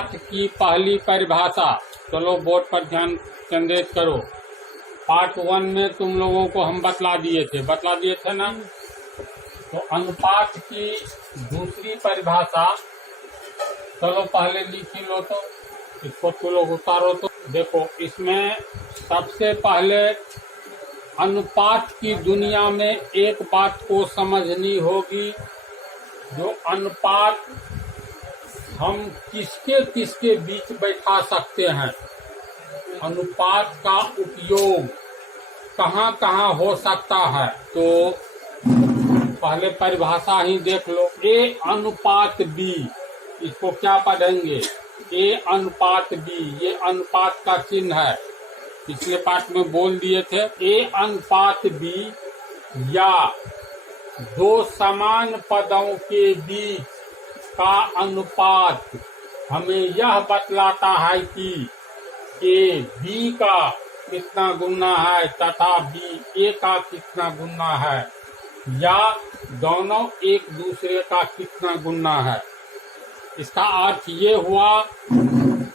पाठ की पहली परिभाषा। चलो बोर्ड पर ध्यान केंद्रित करो। पार्ट 1 में तुम लोगों को हम बतला दिए थे ना। तो अनुपात की दूसरी परिभाषा चलो पहले लिख ही लो, तो इसको तुम लोग उतारो। तो देखो, इसमें सबसे पहले अनुपात की दुनिया में एक बात को समझनी होगी, जो अनुपात हम किसके किसके बीच बैठा सकते हैं, अनुपात का उपयोग कहाँ कहाँ हो सकता है। तो पहले परिभाषा ही देख लो। ए अनुपात बी, इसको क्या पढ़ेंगे, ए अनुपात बी, ये अनुपात का चिन्ह है, पिछले पाठ में बोल दिए थे। ए अनुपात बी या दो समान पदों के बीच का अनुपात हमें यह बतलाता है कि ए बी का कितना गुना है तथा बी ए का कितना गुना है, या दोनों एक दूसरे का कितना गुना है। इसका अर्थ ये हुआ,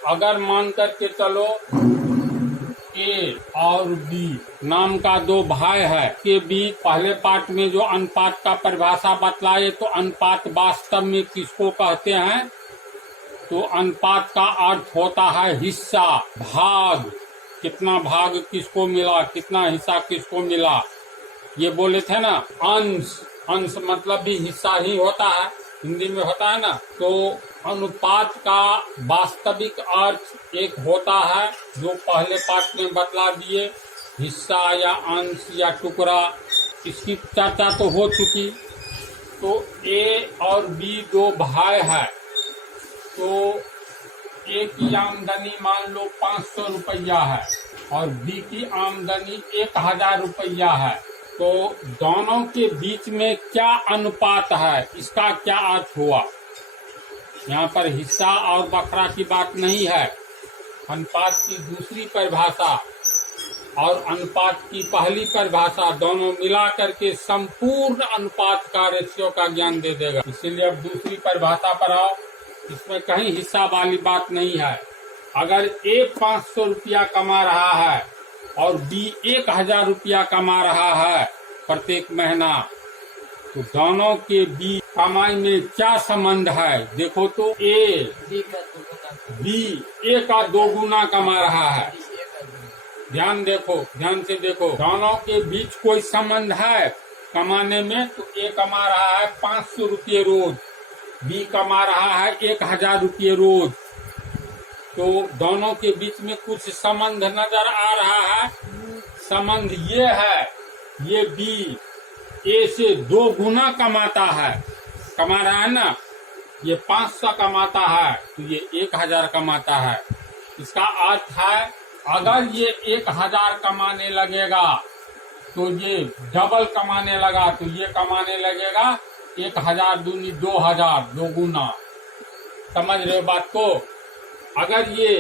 अगर मान करके चलो ए और बी नाम का दो भाई है के बीच पहले पार्ट में जो अनुपात का परिभाषा बतलाए, तो अनुपात वास्तव में किसको कहते हैं, तो अनुपात का अर्थ होता है हिस्सा, भाग, कितना भाग किसको मिला, कितना हिस्सा किसको मिला। ये बोले थे ना। अंश, अंश मतलब भी हिस्सा ही होता है, हिंदी में होता है ना। तो अनुपात का वास्तविक अर्थ एक होता है जो पहले पाठ में बतला दिए, हिस्सा या अंश या टुकड़ा। इसकी चर्चा तो हो चुकी। तो ए और बी दो भाई है, तो ए की आमदनी मान लो 500 रुपया है और बी की आमदनी 1000 रुपया है। तो दोनों के बीच में क्या अनुपात है, इसका क्या अर्थ हुआ। यहाँ पर हिस्सा और बकरा की बात नहीं है। अनुपात की दूसरी परिभाषा और अनुपात की पहली परिभाषा दोनों मिला करके संपूर्ण अनुपात का रेशियो का ज्ञान दे देगा। इसीलिए अब दूसरी परिभाषा पर आओ। इसमें कहीं हिस्सा वाली बात नहीं है। अगर ए 500 रुपया कमा रहा है और बी 1000 रुपया कमा रहा है प्रत्येक महीना, तो दोनों के बीच कमाई में क्या संबंध है। देखो तो ए बी ए का 2 गुना कमा रहा है। ध्यान से देखो, दोनों के बीच कोई संबंध है कमाने में। तो ए कमा रहा है 500 रुपये रोज, बी कमा रहा है 1000 रुपये रोज। तो दोनों के बीच में कुछ संबंध नजर आ रहा है। संबंध ये है, ये बी ए से 2 गुना कमा रहा है ना। ये 500 कमाता है तो ये 1000 कमाता है। इसका अर्थ है, अगर ये 1000 कमाने लगेगा तो ये डबल कमाने लगा, तो ये कमाने लगेगा 1000 दूनी 2000, 2 गुना। समझ रहे हो बात को। अगर ये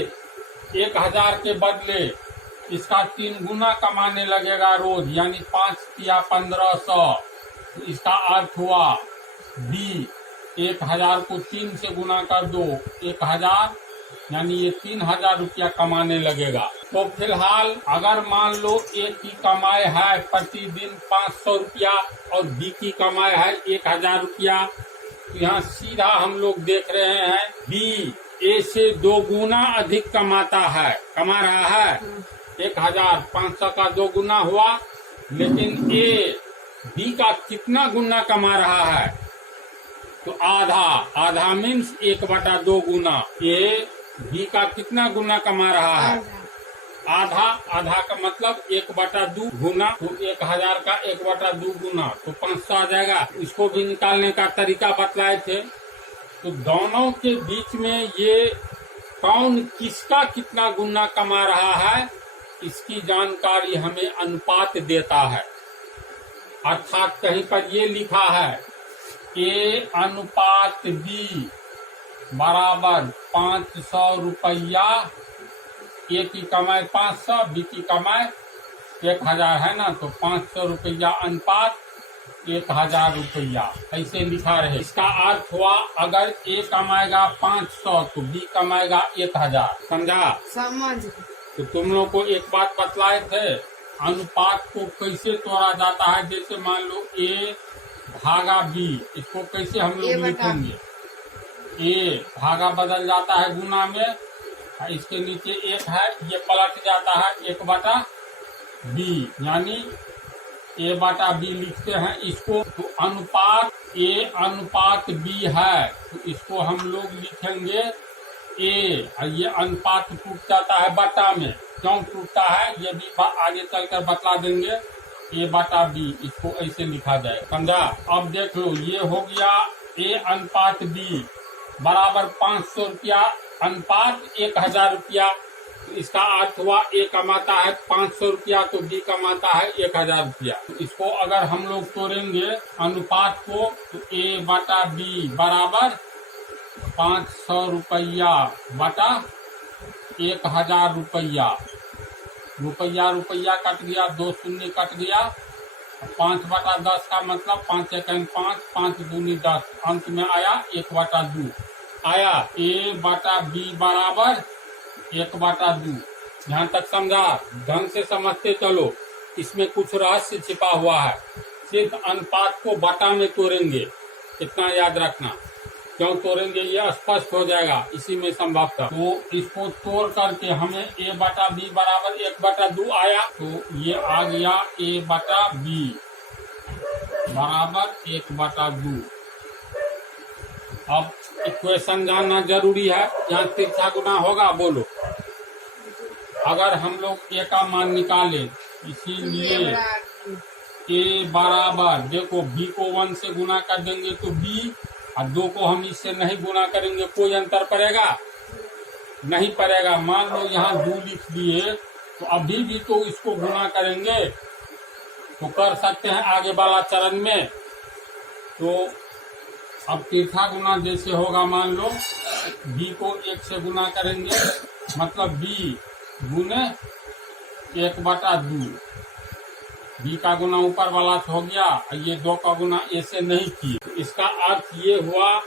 1000 के बदले इसका 3 गुना कमाने लगेगा रोज, यानी 5 या 1500, तो इसका अर्थ हुआ बी 1000 को 3 से गुना कर दो, 1000, यानी ये 3000 रुपया कमाने लगेगा। तो फिलहाल अगर मान लो ए की कमाई है प्रतिदिन 500 रुपया और बी की कमाई है 1000 रुपया, तो यहाँ सीधा हम लोग देख रहे हैं बी ए से 2 गुना अधिक कमा रहा है। 1000, 500 का 2 गुना हुआ, लेकिन ए बी का कितना गुना कमा रहा है, तो आधा मीन्स 1/2 गुना। ए बी का कितना गुना कमा रहा है, आधा का मतलब 1/2 गुना। तो 1000 का 1/2 गुना तो 500 आ जाएगा। इसको भी निकालने का तरीका बतलाए थे। तो दोनों के बीच में ये कौन किसका कितना गुना कमा रहा है, इसकी जानकारी हमें अनुपात देता है। अर्थात कहीं पर ये लिखा है ए अनुपात बी बराबर 500 रुपया। ए की कमाई 500, बी की कमाई 1000 है ना, तो 500 रुपया अनुपात 1000 रुपया, ऐसे लिखा रहे। इसका अर्थ हुआ अगर ए कमाएगा 500 तो बी कमाएगा 1000। समझा? समझ। तो तुम लोग को एक बात बतलाए थे, अनुपात को कैसे तोड़ा जाता है। जैसे मान लो ए भागा बी, इसको कैसे हम लोग लिखेंगे? ए भागा बदल जाता है गुना में, इसके नीचे एक है, ये पलट जाता है 1/b, यानी ए बटा बी लिखते हैं इसको। तो अनुपात ए अनुपात बी है, तो इसको हम लोग लिखेंगे ए। ये अनुपात टूट जाता है बटा में, क्यों टूटता है ये भी आगे चलकर बतला देंगे। ए बटा बी, इसको ऐसे लिखा जाए। समझा? अब देख लो, ये हो गया ए अनुपात बी बराबर 500 रुपया अनुपात 1000 रुपया। तो इसका अर्थ हुआ ए कमाता है 500 रुपया तो बी कमाता है 1000 रुपया। तो इसको अगर हम लोग तोड़ेंगे अनुपात को, तो ए बटा बी बराबर 500 रुपया बटा 1000 रुपया। रुपया रुपया कट गया, 2 शून्य कट गया। 5/10 का मतलब 5 एकम 5, 5 दूनी 10, अंत में आया 1/2 आया। ए बटा बी बराबर 1/2। यहाँ तक समझा? ढंग से समझते चलो, इसमें कुछ रहस्य छिपा हुआ है। सिर्फ अनुपात को बटा में तोड़ेंगे, इतना याद रखना। क्यों तोड़ेंगे ये स्पष्ट हो जाएगा इसी में संभवतः। तो इसको तोड़ करके हमें ए बटा बी बराबर 1/2 आया। तो ये आ गया ए बटा बी बराबर 1/2। अब इक्वेशन जानना जरूरी है। यहाँ तिरछा गुना होगा, बोलो। अगर हम लोग ए का मान निकाले, इसीलिए ए बराबर, देखो बी को 1 से गुना कर देंगे तो बी, और 2 को हम इससे नहीं गुना करेंगे, कोई अंतर पड़ेगा? नहीं पड़ेगा। मान लो यहाँ 2 लिख दिए, तो अभी भी तो इसको गुना करेंगे, तो कर सकते हैं आगे वाला चरण में। तो अब तीसरा गुना जैसे होगा, मान लो बी को 1 से गुना करेंगे, मतलब बी गुने 1/2। बी का गुना ऊपर वाला हो गया, ये 2 का गुना ए से नहीं किए। तो इसका अर्थ ये हुआ,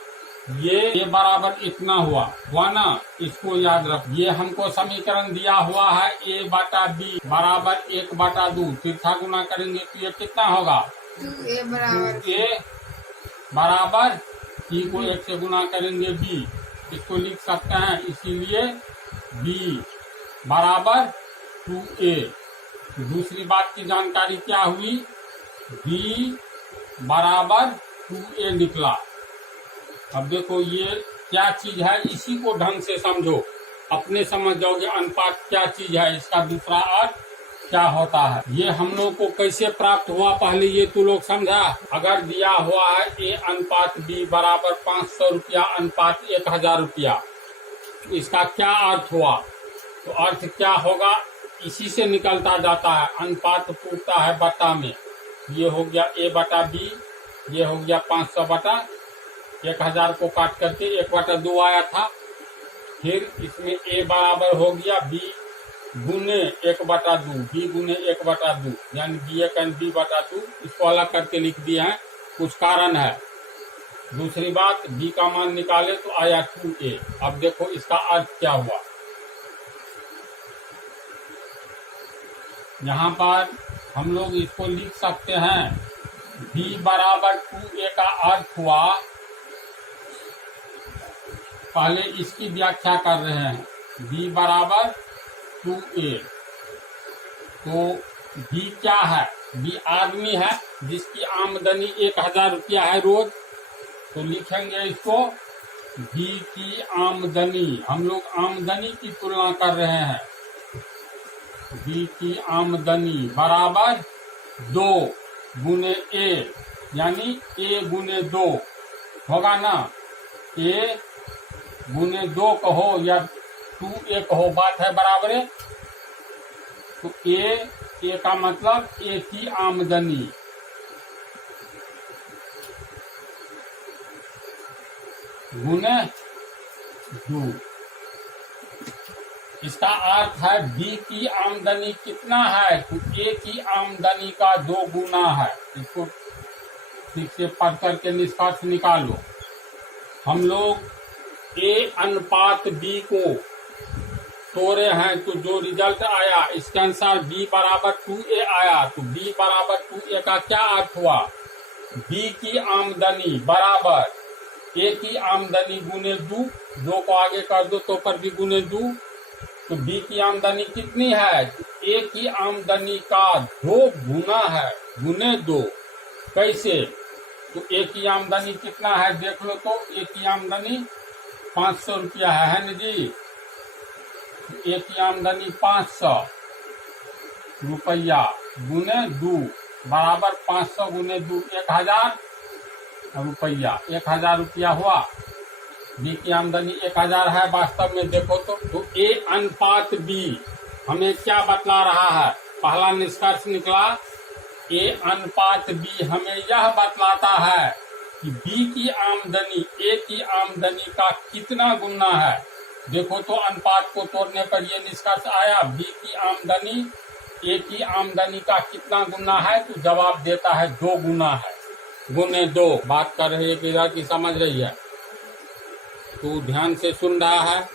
ये बराबर इतना हुआ ना, इसको याद रख। ये हमको समीकरण दिया हुआ है ए बटा बी बराबर 1/2। तीसरा गुना करेंगे तो ये कितना होगा? 2a बराबर 2a बराबर बी को 1 से गुना करेंगे बी, इसको लिख सकते हैं। इसीलिए बी बराबर 2a। दूसरी बात की जानकारी क्या हुई? बी बराबर 2a निकला। अब देखो ये क्या चीज है, इसी को ढंग से समझो, अपने समझ जाओगे अनुपात क्या चीज है, इसका दूसरा अर्थ क्या होता है। ये हम लोग को कैसे प्राप्त हुआ पहले ये तू लोग समझा। अगर दिया हुआ है ए अनुपात बी बराबर 500 रुपया अनुपात 1000 रुपया, तो इसका क्या अर्थ हुआ? तो अर्थ क्या होगा, इसी से निकलता जाता है। अनुपात टूटता है बटा में। ये हो गया ए बटा बी, ये हो गया 500 बटा 1000 को काट करके 1/2 आया था। फिर इसमें ए बराबर हो गया बी गुने 1/2, बी गुने 1/2, यानी बी एक बी बटा 2। इसको अलग करके लिख दिए हैं, कुछ कारण है। दूसरी बात, बी का मान निकाले तो आया 2a। अब देखो इसका अर्थ क्या हुआ। यहाँ पर हम लोग इसको लिख सकते हैं, b बराबर 2a का अर्थ हुआ, पहले इसकी व्याख्या कर रहे हैं। b बराबर 2a, तो b क्या है? b आदमी है जिसकी आमदनी 1000 रुपया है रोज। तो लिखेंगे इसको b की आमदनी। हम लोग आमदनी की तुलना कर रहे हैं। बी की आमदनी बराबर 2 गुने ए, यानी ए गुने 2 होगा ना। ए गुने 2 कहो या 2a कहो, बात है बराबर है। तो ए का मतलब ए की आमदनी गुने 2। इसका अर्थ है बी की आमदनी कितना है? तो ए की आमदनी का 2 गुना है। इसको ठीक से पढ़ करके निष्कर्ष निकालो। हम लोग ए अनुपात बी को तोड़े हैं तो जो रिजल्ट आया इसके अनुसार बी बराबर 2a आया, तो बी बराबर 2a का क्या अर्थ हुआ? बी की आमदनी बराबर ए की आमदनी गुने 2 को आगे कर दो तो पर भी गुने 2, तो बी की आमदनी कितनी है? ए की आमदनी का 2 गुना है, गुने 2। कैसे? तो ए की आमदनी कितना है देख लो, तो ए की आमदनी 500 रुपया है न जी। ए की आमदनी 500 रुपया गुने 2 बराबर 500 गुने 2 1000 रुपया, 1000 रुपया हुआ। बी की आमदनी 1000 है वास्तव में देखो तो ए अनुपात बी हमें क्या बतला रहा है? पहला निष्कर्ष निकला, ए अनुपात बी हमें यह बतलाता है कि बी की आमदनी ए की आमदनी का कितना गुना है। देखो तो अनुपात को तोड़ने पर यह निष्कर्ष आया, बी की आमदनी ए की आमदनी का कितना गुना है, तो जवाब देता है 2 गुना है, गुने 2। बात कर रही है किधर की समझ रही है, तो ध्यान से सुन रहा है,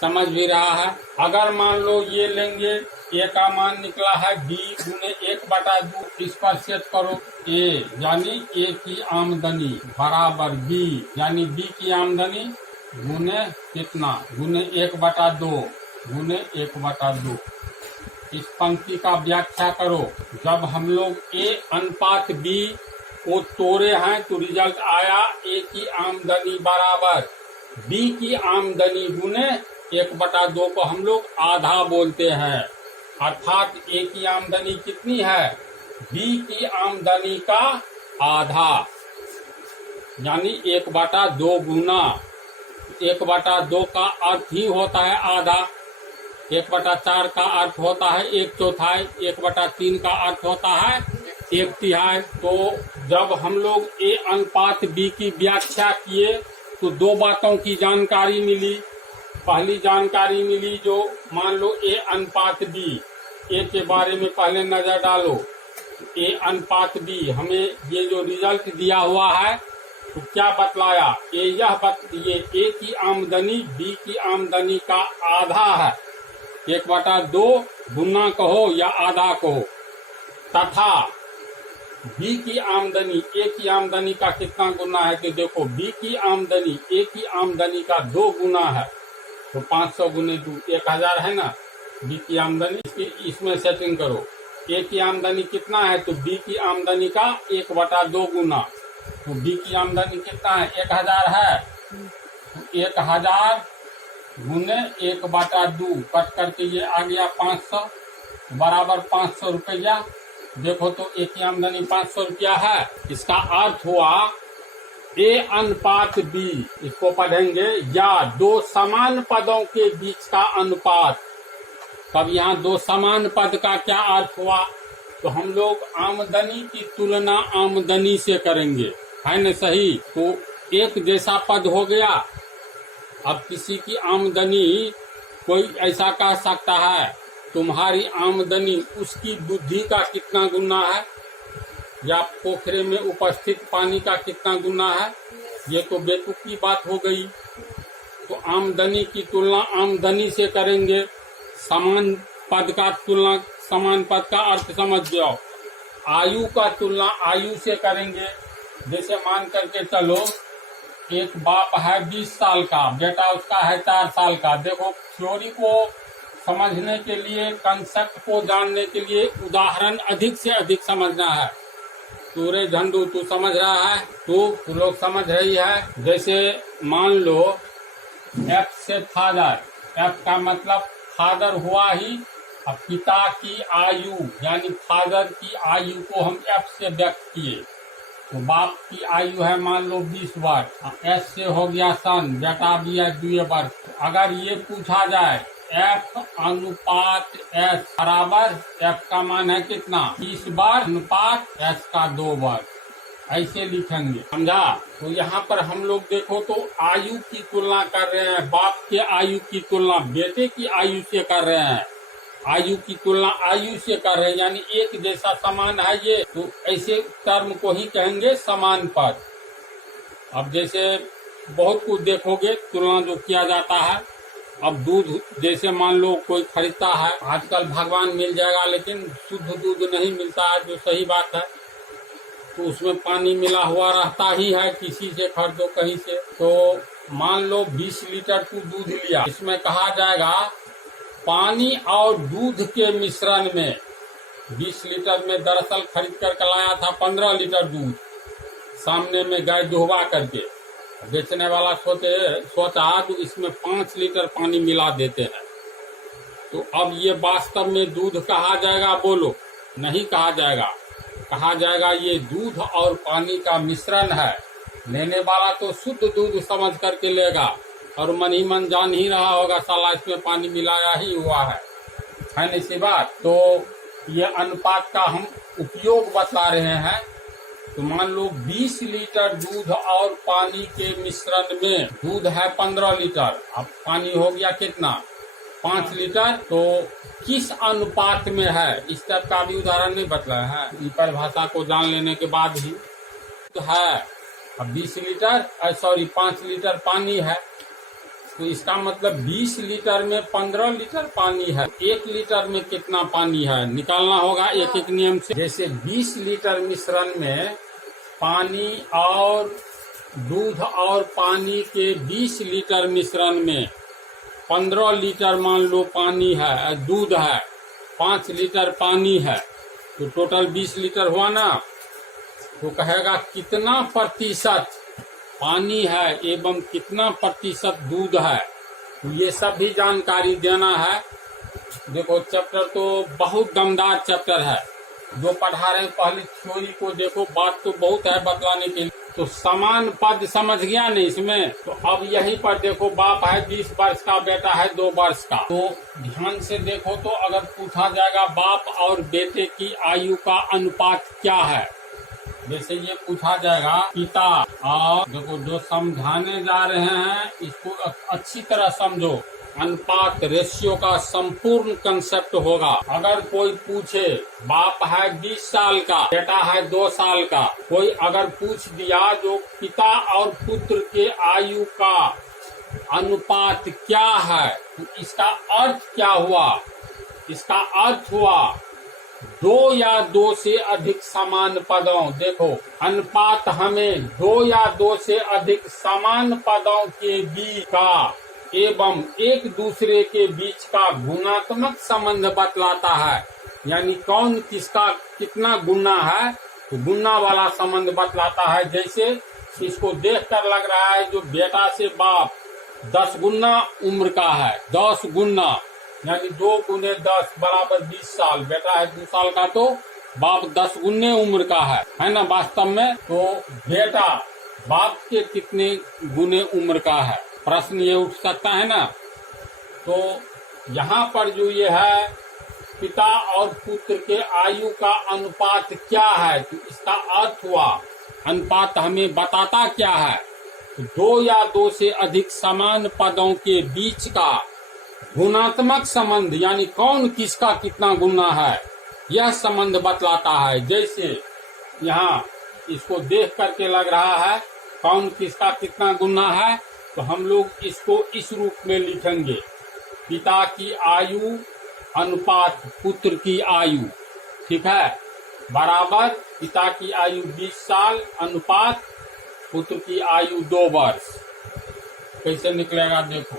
समझ भी रहा है। अगर मान लो ये लेंगे, ए का मान निकला है बी गुने 1/2, इस पर सेट करो ए यानी ए की आमदनी बराबर बी यानी बी की आमदनी गुने कितना, गुने 1/2 गुने 1/2। इस पंक्ति का व्याख्या करो। जब हम लोग ए अनुपात बी को तोड़े हैं तो रिजल्ट आया ए की आमदनी बराबर बी की आमदनी गुने 1/2 को हम लोग आधा बोलते हैं, अर्थात ए की आमदनी कितनी है? बी की आमदनी का आधा यानी 1/2 गुना। 1/2 का अर्थ ही होता है आधा, 1/4 का अर्थ होता है 1/4, 1/3 का अर्थ होता है 1/3। तो जब हम लोग ए अनुपात बी की व्याख्या किए तो 2 बातों की जानकारी मिली। पहली जानकारी मिली जो मान लो ए अनुपात बी, ए के बारे में पहले नजर डालो। ए अनुपात बी हमें ये जो रिजल्ट दिया हुआ है तो क्या बतलाया? ये ए की आमदनी बी की आमदनी का आधा है, 1/2 गुना कहो या आधा कहो, तथा बी की आमदनी ए की आमदनी का कितना गुना है? कि देखो बी की आमदनी ए की आमदनी का 2 गुना है, तो 500 गुने 2 1000 है ना बी की आमदनी। इसमें सेटिंग करो, ए की आमदनी कितना है? तो बी की आमदनी का 1/2 गुना, तो बी की आमदनी कितना है? 1000 है, तो 1000 गुने 1/2 कट करके ये आ गया 500 बराबर 500 रुपया। देखो तो ए की आमदनी 500 रुपया है, इसका अर्थ हुआ ए अनुपात बी, इसको पढ़ेंगे, या 2 समान पदों के बीच का अनुपात। तब यहाँ 2 समान पद का क्या अर्थ हुआ? तो हम लोग आमदनी की तुलना आमदनी से करेंगे, है न सही? तो एक जैसा पद हो गया। अब किसी की आमदनी कोई ऐसा कह सकता है तुम्हारी आमदनी उसकी बुद्धि का कितना गुना है, या पोखरे में उपस्थित पानी का कितना गुना है। ये तो बेतुकी की बात हो गई। तो आमदनी की तुलना आमदनी से करेंगे, समान पद का तुलना समान पद का अर्थ समझ जाओ। आयु का तुलना आयु से करेंगे। जैसे मान करके चलो एक बाप है 20 साल का, बेटा उसका है 4 साल का। देखो थ्योरी को समझने के लिए, कंसेप्ट को जानने के लिए उदाहरण अधिक से अधिक समझना है। पूरे झंडू तू समझ रहा है, तू लोग समझ रही है। जैसे मान लो एफ से फादर, एफ का मतलब फादर हुआ ही। अब पिता की आयु यानी फादर की आयु को हम एफ से व्यक्त किए, तो बाप की आयु है मान लो 20 वर्ष। एस से हो गया सन, बेटा भी है 2 वर्ष। अगर ये पूछा जाए एफ अनुपात एस बराबर, एफ का मान है कितना 30 बार अनुपात एस का 2 वर्ष, ऐसे लिखेंगे, समझा। तो यहाँ पर हम लोग देखो तो आयु की तुलना कर रहे हैं, बाप के आयु की तुलना बेटे की आयु से कर रहे हैं। आयु की तुलना आयु से कर रहे हैं, यानी एक जैसा समान है ये, तो ऐसे टर्म को ही कहेंगे समान पद। अब जैसे बहुत कुछ देखोगे तुलना जो किया जाता है। अब दूध जैसे मान लो कोई खरीदता है, आजकल भगवान मिल जाएगा लेकिन शुद्ध दूध नहीं मिलता है, जो सही बात है, तो उसमें पानी मिला हुआ रहता ही है, किसी से खरीदो कहीं से। तो मान लो 20 लीटर तू दूध लिया, इसमें कहा जाएगा पानी और दूध के मिश्रण में 20 लीटर में दरअसल खरीद कर लाया था 15 लीटर दूध, सामने में गाय दुहवा करके बेचने वाला सोचा तो इसमें 5 लीटर पानी मिला देते हैं। तो अब ये वास्तव में दूध कहा जाएगा? बोलो, नहीं कहा जाएगा। कहा जाएगा ये दूध और पानी का मिश्रण है। लेने वाला तो शुद्ध दूध समझ करके लेगा और मन ही मन जान ही रहा होगा साला इसमें पानी मिलाया ही हुआ है ना सी बात। तो ये अनुपात का हम उपयोग बता रहे हैं। तो मान लो 20 लीटर दूध और पानी के मिश्रण में दूध है 15 लीटर, अब पानी हो गया कितना? 5 लीटर। तो किस अनुपात में है, इस टाइप का भी उदाहरण नहीं बतलाया है। परिभाषा को जान लेने के बाद ही तो है। अब 20 लीटर 5 लीटर पानी है, तो इसका मतलब 20 लीटर में 15 लीटर पानी है। 1 लीटर में कितना पानी है निकालना होगा एक एक नियम से। जैसे 20 लीटर मिश्रण में पानी और दूध और पानी के 20 लीटर मिश्रण में 15 लीटर मान लो पानी है, दूध है, 5 लीटर पानी है, तो टोटल 20 लीटर हुआ ना। तो कहेगा कितना प्रतिशत पानी है एवं कितना प्रतिशत दूध है। तो ये सब भी जानकारी देना है। देखो चैप्टर तो बहुत दमदार चैप्टर है, जो पढ़ा रहे पहले थ्योरी को देखो, बात तो बहुत है बतलाने के लिए। तो समान पद समझ गया नहीं इसमें। तो अब यहीं पर देखो, बाप है 20 वर्ष का, बेटा है 2 वर्ष का। तो ध्यान से देखो, तो अगर पूछा जाएगा बाप और बेटे की आयु का अनुपात क्या है, जैसे ये पूछा जाएगा पिता और, देखो जो समझाने जा रहे हैं इसको अच्छी तरह समझो। अनुपात रेशियो का संपूर्ण कंसेप्ट होगा। अगर कोई पूछे बाप है 20 साल का, बेटा है 2 साल का, कोई अगर पूछ दिया जो पिता और पुत्र के आयु का अनुपात क्या है, तो इसका अर्थ क्या हुआ? इसका अर्थ हुआ 2 या 2 से अधिक समान पदों, देखो अनुपात हमें 2 या 2 से अधिक समान पदों के बीच का एवं एक दूसरे के बीच का गुणात्मक संबंध बतलाता है। यानी कौन किसका कितना गुना है, तो गुना वाला संबंध बतलाता है। जैसे इसको देखकर लग रहा है जो बेटा से बाप 10 गुना उम्र का है, 10 गुना यानी 2 गुने 10 बराबर 20 साल। बेटा है 2 साल का तो बाप 10 गुने उम्र का है ना वास्तव में। तो बेटा बाप के कितने गुने उम्र का है, प्रश्न ये उठ सकता है ना। तो यहाँ पर जो ये है पिता और पुत्र के आयु का अनुपात क्या है, तो इसका अर्थ हुआ अनुपात हमें बताता क्या है, 2 या 2 से अधिक समान पदों के बीच का गुणात्मक संबंध, यानी कौन किसका कितना गुना है, यह संबंध बतलाता है। जैसे यहाँ इसको देख करके लग रहा है कौन किसका कितना गुना है, तो हम लोग इसको इस रूप में लिखेंगे, पिता की आयु अनुपात पुत्र की आयु, ठीक है, बराबर पिता की आयु 20 साल अनुपात पुत्र की आयु 2 वर्ष। कैसे निकलेगा देखो,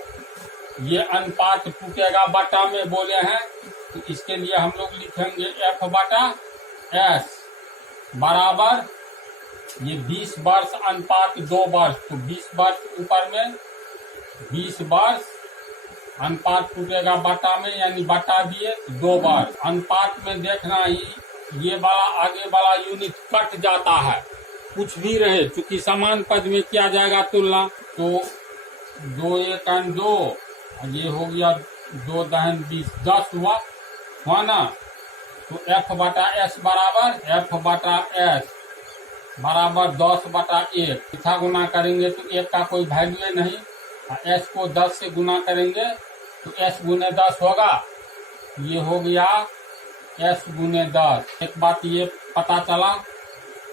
ये अनुपात टूटेगा बटा में बोले हैं, तो इसके लिए हम लोग लिखेंगे F बटा S बराबर ये 20 वर्ष अनुपात 2 वर्ष, तो 20 वर्ष ऊपर में 20 वर्ष अनुपात टूटेगा बटा में, यानी बटा दिए 2 वर्ष। अनुपात में देखना ही ये वाला आगे वाला यूनिट कट जाता है, कुछ भी रहे, चूंकि समान पद में किया जाएगा तुलना। तो 2 1 2, ये हो गया 2 दहन 20, 10 हुआ ना। तो F बटा S बराबर F बटा S बराबर 10 बटा 1। इतना गुना करेंगे तो 1 का कोई वैल्यू नहीं, S को 10 से गुना करेंगे तो S गुने 10 होगा, ये हो गया S गुने 10। एक बात ये पता चला।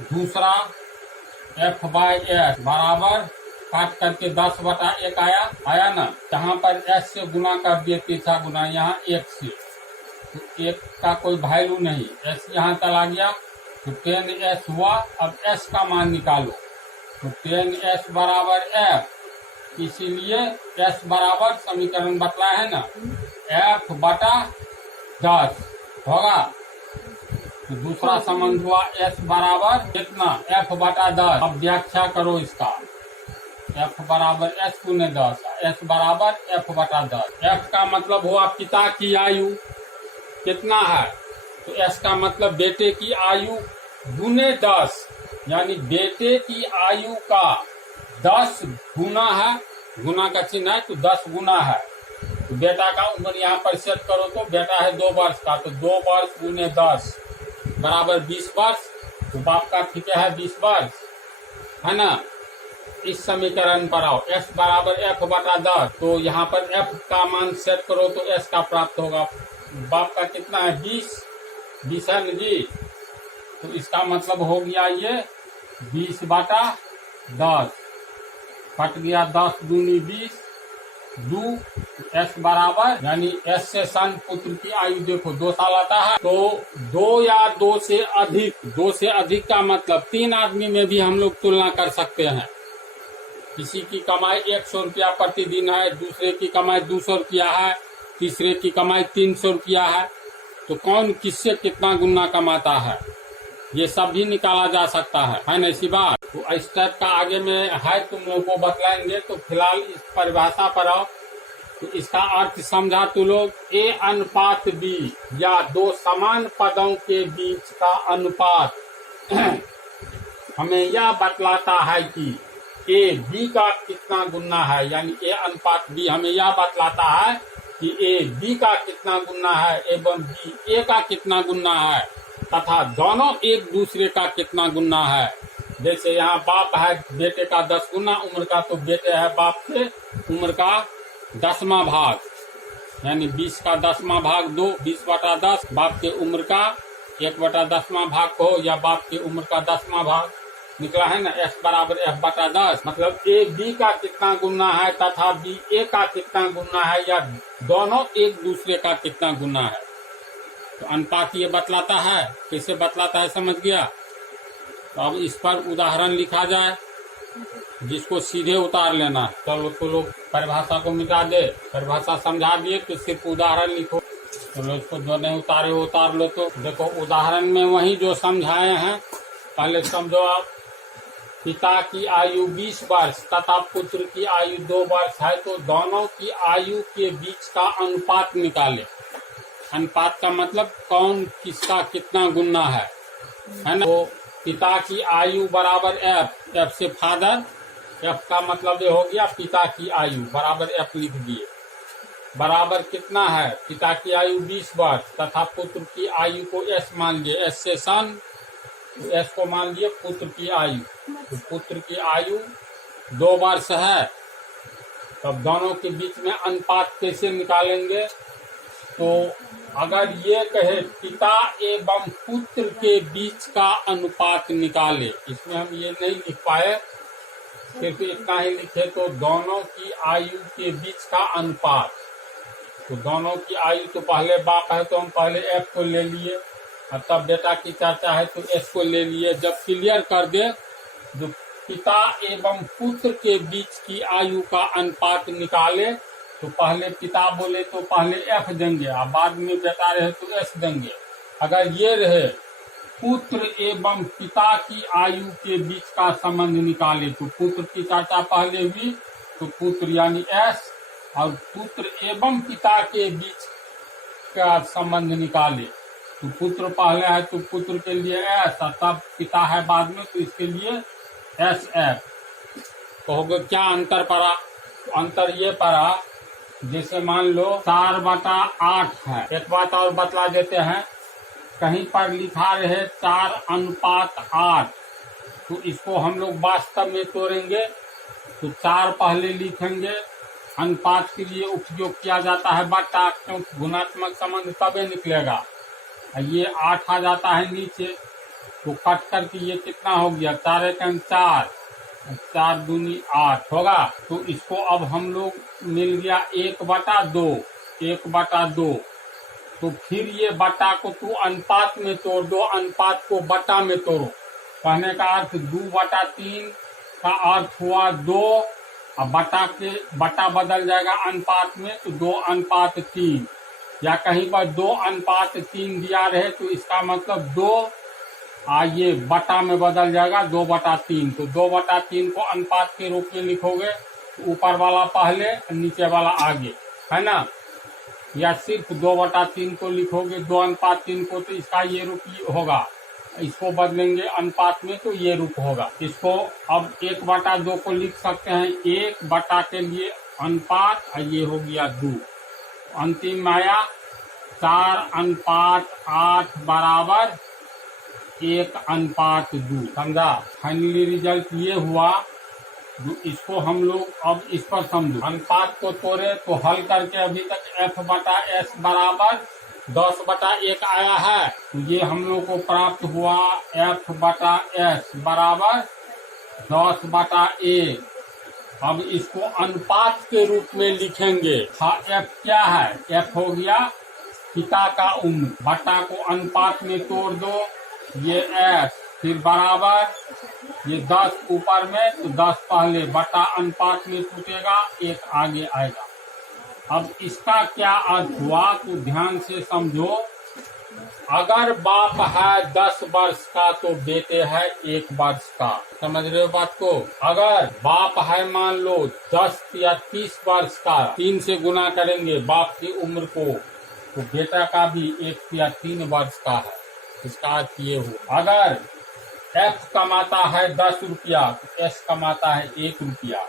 दूसरा F/S बराबर काट करके 10/1 आया ना। जहाँ पर S से गुना कर दिए तीसरा गुना, यहाँ 1 से, तो 1 का कोई वैल्यू नहीं, S यहाँ चला गया तो 10S हुआ। अब S का मान निकालो, तो 10S बराबर F, इसीलिए S बराबर समीकरण बतलाया है ना, F/10 होगा। तो दूसरा संबंध हुआ S बराबर कितना, F/10। अब व्याख्या करो इसका, F बराबर S गुने 10, S बराबर F/10। F का मतलब हुआ पिता की आयु कितना है, तो S का मतलब बेटे की आयु गुने 10, यानी बेटे की आयु का 10 गुना है, गुना का चिन्ह है तो 10 गुना है। तो बेटा का उम्र यहाँ पर सेट करो, तो बेटा है 2 वर्ष का, तो 2 वर्ष गुने 10 बराबर 20 वर्ष। तो बाप का ठीक है 20 वर्ष, है ना। इस समीकरण पर आओ, S बराबर F/10, तो यहाँ पर F का मान सेट करो तो S का प्राप्त होगा। बाप का कितना है 20 है ना जी, तो इसका मतलब हो गया ये 20/10 कट गया, 10 दूनी 20, 2 S बराबर, यानी S से सन पुत्र की आयु देखो 2 साल आता है, तो 2 या 2 से अधिक का मतलब 3 आदमी में भी हम लोग तुलना कर सकते हैं। किसी की कमाई 100 रुपया प्रतिदिन है, दूसरे की कमाई 200 रुपया है, तीसरे की कमाई 300 रुपया है, तो कौन किससे कितना गुना कमाता है ये सब भी निकाला जा सकता है ना इसी बात। तो इस टाइप का आगे में है, तुम लोगों को बतलाएंगे। तो फिलहाल इस परिभाषा पर आओ, तो इसका अर्थ समझा तू लोग। A/B या 2 समान पदों के बीच का अनुपात हमें यह बतलाता है कि A/B का कितना गुना है, यानी A/B हमें यह बतलाता है कि A/B का कितना गुना है एवं B A का कितना गुना है, तथा दोनों एक दूसरे का कितना गुना है। जैसे यहाँ बाप है बेटे का 10 गुना उम्र का, तो बेटे है बाप से उम्र का 10वां भाग, यानी 20 का 10वां भाग 2, 20/10। बाप के उम्र का 1/10वां भाग हो, या बाप की उम्र का 10वां भाग निकला है ना। S बराबर F/10, मतलब A/B का कितना गुना है तथा B A का कितना गुना है, या दोनों एक दूसरे का कितना गुना है। तो अनुपात ये बतलाता है, कैसे बतलाता है समझ गया। तो अब इस पर उदाहरण लिखा जाए, जिसको सीधे उतार लेना। चलो तो लोग परिभाषा को मिटा दे, परिभाषा समझा दिए तो सिर्फ उदाहरण लिखो। तो लोग इसको जो नहीं उतारे उतार लो। तो देखो उदाहरण में वही जो समझाए हैं, पहले समझो आप। पिता की आयु 20 वर्ष तथा पुत्र की आयु 2 वर्ष है, तो दोनों की आयु के बीच का अनुपात निकाले। अनुपात का मतलब कौन किसका कितना गुना है ना। तो पिता की आयु बराबर F से फादर, F का मतलब ये हो गया पिता की आयु बराबर F लिख दिए, बराबर कितना है, पिता की आयु 20 वर्ष तथा पुत्र की आयु को S मान लिए, S से सन, तो S को मान लिए पुत्र की आयु। तो पुत्र की आयु 2 वर्ष है, तब दोनों के बीच में अनुपात कैसे निकालेंगे। तो अगर ये कहे पिता एवं पुत्र के बीच का अनुपात निकाले, इसमें हम ये नहीं लिख पाए, सिर्फ इतना ही लिखे, तो दोनों की आयु के बीच का अनुपात। तो दोनों की आयु, तो पहले बाप है तो हम पहले F को ले लिए, और तब बेटा की चर्चा है तो S को ले लिए। जब क्लियर कर दे, जो पिता एवं पुत्र के बीच की आयु का अनुपात निकाले, तो पहले पिता बोले तो पहले F देंगे, और बाद में बेटा रहे तो S देंगे। अगर ये रहे पुत्र एवं पिता की आयु के बीच का संबंध निकाले, तो पुत्र की चर्चा पहले हुई, तो पुत्र यानी S, और पुत्र एवं पिता के बीच का संबंध निकाले, तो पुत्र पहले है तो पुत्र के लिए S, और तब पिता है बाद में, तो इसके लिए SF। तो होगा क्या अंतर पड़ा, तो अंतर ये पड़ा, जैसे मान लो 4/8 है। एक बात और बतला देते हैं, कहीं पर लिखा रहे 4:8, तो इसको हम लोग वास्तव में तोड़ेंगे, तो 4 पहले लिखेंगे, अनुपात के लिए उपयोग किया जाता है बटा, क्योंकि गुणात्मक संबंध तबे निकलेगा। ये 8 आ जाता है नीचे, तो कट करके ये कितना हो गया, 4 एकम 4, 4 दूनी 8 होगा। तो इसको अब हम लोग मिल गया 1/2, 1/2। तो फिर ये बटा को तू अनुपात में तोड़ दो, अनुपात को बटा में तोड़ो। कहने का अर्थ 2/3 का अर्थ हुआ 2, अब बटा बदल जाएगा अनुपात में, तो 2:3, या कहीं पर 2:3 दिया रहे तो इसका मतलब 2, ये बटा में बदल जाएगा 2/3। तो 2/3 को अनुपात के रूप में लिखोगे, ऊपर वाला पहले नीचे वाला आगे, है ना। या सिर्फ 2/3 को लिखोगे 2:3 को, तो इसका ये रूप होगा। इसको बदलेंगे अनुपात में तो ये रूप होगा। इसको अब 1/2 को लिख सकते हैं 1 बटा के लिए अनुपात, ये हो गया 2। अंतिम में आया 4:8 बराबर 1:2। समझा। फाइनली रिजल्ट ये हुआ। इसको हम लोग अब इस पर समझो। अनुपात को तोड़े तो हल करके अभी तक F/S बराबर 10/1 आया है। तो ये हम लोग को प्राप्त हुआ F/S बराबर 10/1। अब इसको अनुपात के रूप में लिखेंगे। F क्या है, F हो गया पिता का उम्र, बटा को अनुपात में तोड़ दो, ये S, फिर बराबर ये 10 ऊपर में, तो 10 पहले, बटा अनुपात में टूटेगा, 1 आगे आएगा। अब इसका क्या अर्थ हुआ तो ध्यान से समझो। अगर बाप है 10 वर्ष का तो बेटे है 1 वर्ष का। समझ रहे हो बात को। अगर बाप है मान लो 10 या 30 वर्ष का, 3 से गुना करेंगे बाप की उम्र को, तो बेटा का भी 1 या 3 वर्ष का है। इसका अर्थ ये हुआ। अगर F कमाता है 10 रुपया तो S कमाता है 1 रुपया।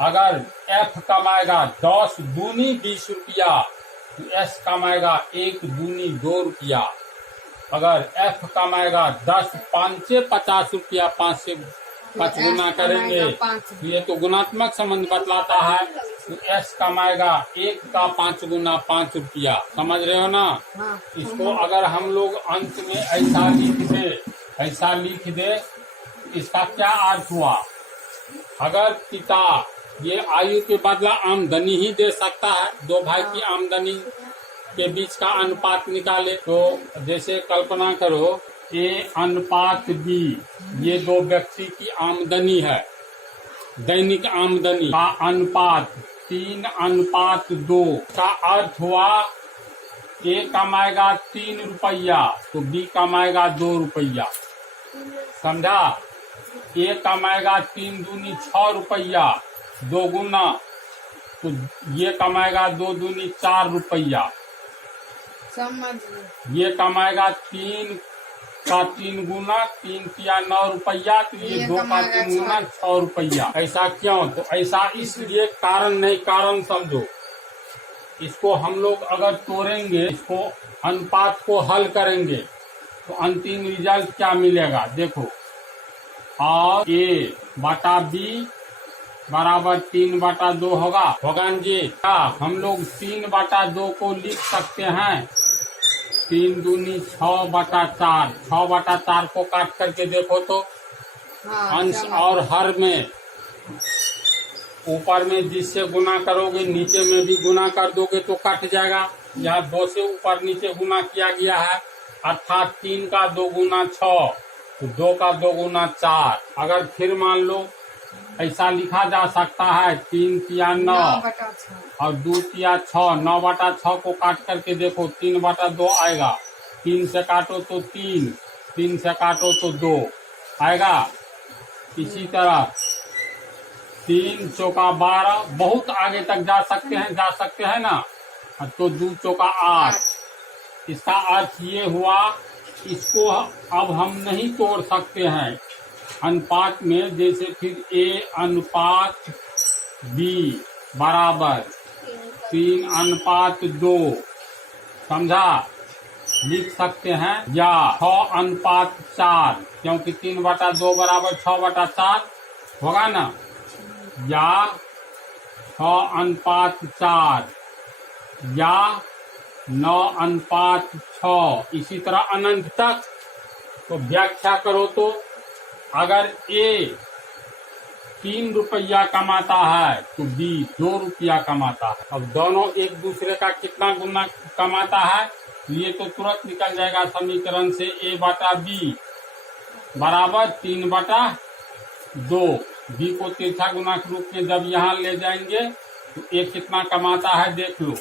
अगर F कमाएगा 10 दूनी 20 रुपया तो S कमाएगा 1 दूनी 2 रुपया। अगर F कमाएगा 10 5 50 रुपया, 5 से 5 गुना करेंगे तो ये तो गुणात्मक संबंध बतलाता है, तो S कमाएगा 1 का 5 गुना 5 रुपया। समझ रहे हो ना। इसको अगर हम लोग अंत में ऐसा लिख दे, इसका क्या अर्थ हुआ। अगर पिता ये आयु के बदला आमदनी ही दे सकता है, 2 भाई की आमदनी के बीच का अनुपात निकाले, तो जैसे कल्पना करो A/B, ये 2 व्यक्ति की आमदनी है, दैनिक आमदनी का अनुपात 3:2 का अर्थ हुआ A कमाएगा 3 रुपया तो B कमाएगा 2 रुपया। समझा। A कमाएगा 3 दूनी 6 रुपया, 2 गुना, तो ये कमाएगा 2 दूनी 4 रुपया। ये कमाएगा 3 का 3 गुना, 3 या 9 रुपया, तो ये 2 का 3 गुना 6 रुपया। ऐसा क्यों, तो ऐसा इसलिए कारण नहीं, कारण समझो। इसको हम लोग अगर तोड़ेंगे, इसको अनुपात को हल करेंगे तो अंतिम रिजल्ट क्या मिलेगा देखो। और A/B बराबर 3/2 होगा जी। क्या हम लोग 3/2 को लिख सकते हैं 3 दूनी 6/4। 6/4 को काट करके देखो तो अंश और हर में, ऊपर में जिससे गुना करोगे नीचे में भी गुना कर दोगे तो कट जाएगा। यहाँ 2 से ऊपर नीचे गुना किया गया है, अर्थात 3 का 2 गुना 6, तो 2 का 2 गुना 4। अगर फिर मान लो ऐसा लिखा जा सकता है 3 या 9 और 2 या 6। 9/6 को काट करके देखो 3/2 आएगा। 3 से काटो तो 3, 3 से काटो तो 2 आएगा। इसी तरह 3 चौका 12, बहुत आगे तक जा सकते हैं ना। तो 2 चौका 8। इसका अर्थ ये हुआ, इसको अब हम नहीं तोड़ सकते हैं अनुपात में। जैसे फिर A/B बराबर 3:2 समझा लिख सकते हैं, या 6:4, क्योंकि 3/2 बराबर 6/4 होगा ना, या 6:4 या 9:6, इसी तरह अनंत तक। तो व्याख्या करो तो अगर ए 3 रुपया कमाता है तो बी 2 रुपया कमाता है। अब दोनों एक दूसरे का कितना गुना कमाता है ये तो तुरंत निकल जाएगा समीकरण से। ए बटा बी बराबर 3/2। बी को तिरछा गुना के रूप में जब यहाँ ले जाएंगे तो ए कितना कमाता है देख लो।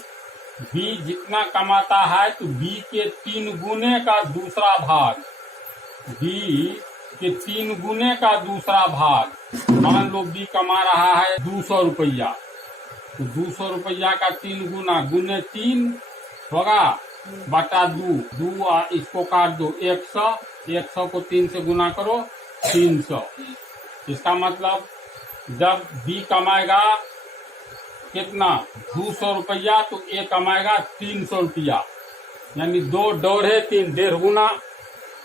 बी जितना कमाता है तो बी के 3 गुने का दूसरा भाग, बी के 3 गुने का दूसरा भाग। मान लो बी कमा रहा है 200 रुपया, तो 200 रुपया का 3 गुना गुने 3 होगा बटा 2। इसको काट दो 100, 100 को 3 से गुना करो 300। इसका मतलब जब बी कमाएगा कितना 200 रुपया तो ए कमाएगा 300 रुपया, यानी 2 डोढ़े 3 1.5 गुना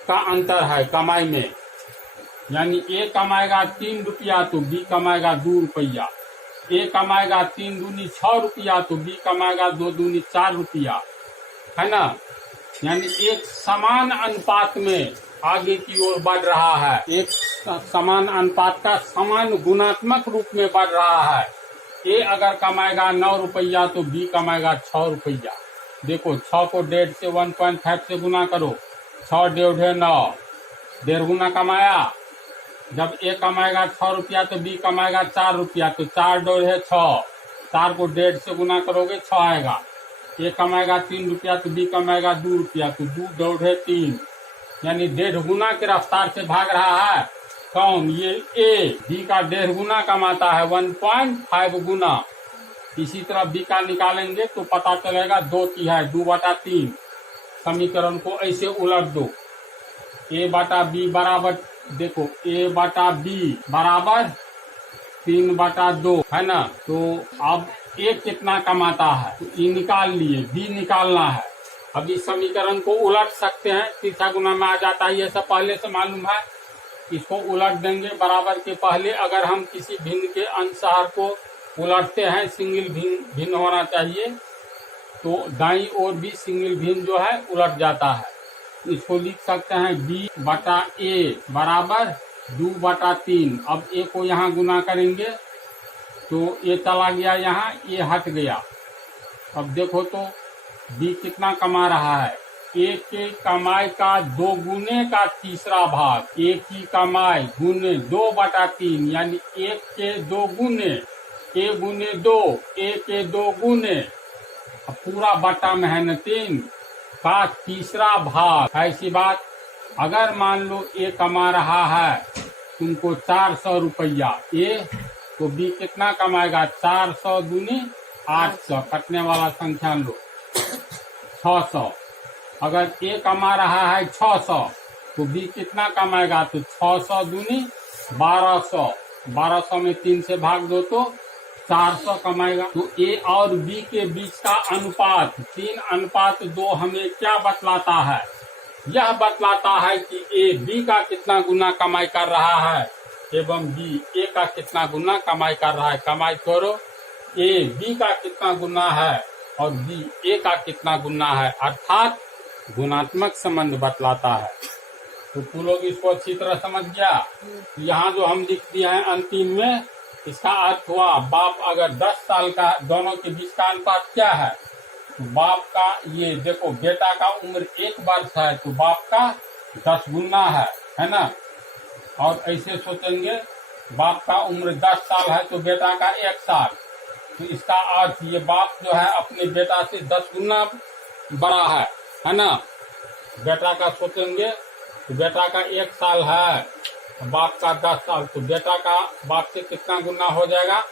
का अंतर है कमाई में। यानी ए कमाएगा 3 रुपया तो बी कमाएगा 2 रुपया। ए कमाएगा 3 दूनी 6 रुपया तो बी कमाएगा 2 दूनी 4 रुपया, है ना। यानी एक समान अनुपात में आगे की ओर बढ़ रहा है, एक समान अनुपात का समान गुणात्मक रूप में बढ़ रहा है। ए अगर कमाएगा 9 रुपया तो बी कमाएगा 6 रुपया। देखो 6 को 1.5 से 1.5 से गुना करो, 6 डेढ़ 9, 1.5 गुना कमाया। जब ए कमाएगा 6 रुपया तो बी कमाएगा 4 रुपया, तो 4 डेढ़ 6, 4 को 1.5 से गुना करोगे 6 आएगा। ए कमाएगा 3 रुपया तो बी कमाएगा 2 रुपया, तो 2 डेढ़ 3, यानी 1.5 गुना के रफ्तार से भाग रहा है। कौन? ये ए। बी का 1.5 गुना कमाता है 1.5 गुना। इसी तरह बी का निकालेंगे तो पता चलेगा 2 तिहाई 2/3। समीकरण को ऐसे उलट दो। ए बटा बी बराबर, देखो ए बटा बी बराबर 3/2 है ना। तो अब ए कितना कमाता है तो ई निकाल लिए, बी निकालना है। अब इस समीकरण को उलट सकते हैं, तिरछा गुना में आ जाता है, ये सब पहले से मालूम है। इसको उलट देंगे बराबर के पहले। अगर हम किसी भिन्न के अनुसार को उलटते हैं, सिंगल भिन्न होना चाहिए, तो दाईं ओर भी सिंगल भिन्न जो है उलट जाता है। इसको लिख सकते हैं बी बटा ए बराबर 2/3। अब ए को यहाँ गुना करेंगे तो ए चला गया यहाँ, ए हट गया। अब देखो तो बी कितना कमा रहा है, ए के कमाई का 2 गुने का तीसरा भाग। ए की कमाई गुने 2/3, यानी 1 के 2 गुने, ए गुने 2, ए के 2 गुने, पूरा बटा में है न 3 का तीसरा भाग। ऐसी बात अगर मान लो ए कमा रहा है तुमको 400 रुपया, ए तो बी कितना कमाएगा 400 दूनी 800, कटने वाला संख्या लो 600। अगर ए कमा रहा है 600 तो बी कितना कमाएगा तो 600 दूनी 1200, 1200 में 3 से भाग दो तो 400 कमाएगा। तो ए और बी के बीच का अनुपात 3:2 हमें क्या बतलाता है? यह बतलाता है कि ए बी का कितना गुना कमाई कर रहा है एवं बी ए का कितना गुना कमाई कर रहा है। कमाई करो, ए बी का कितना गुना है और बी ए का कितना गुना है, अर्थात गुणात्मक संबंध बतलाता है। तो तू लोग इसको अच्छी तरह समझ गया। यहाँ जो हम लिख दिया है अंतिम में, इसका अर्थ हुआ बाप अगर 10 साल का, दोनों के बीच का अनुपात क्या है तो बाप का, ये देखो बेटा का उम्र 1 वर्ष है तो बाप का 10 गुना है ना। और ऐसे सोचेंगे बाप का उम्र 10 साल है तो बेटा का 1 साल, तो इसका अर्थ ये बाप जो है अपने बेटा से 10 गुना बड़ा है ना। बेटा का सोचेंगे तो बेटा का 1 साल है, बाप का 10 साल, तो बेटा का बाप से कितना गुना हो जाएगा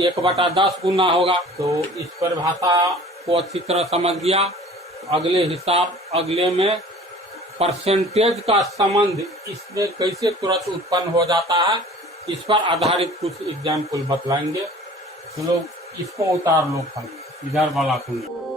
1/10 गुना होगा। तो इस परिभाषा को अच्छी तरह समझ गया। अगले हिसाब, अगले में परसेंटेज का संबंध इसमें कैसे तुरंत उत्पन्न हो जाता है, इस पर आधारित कुछ एग्जाम्पल बतलाएंगे। तो लोग इसको उतार लो, इधर वाला सुनिए।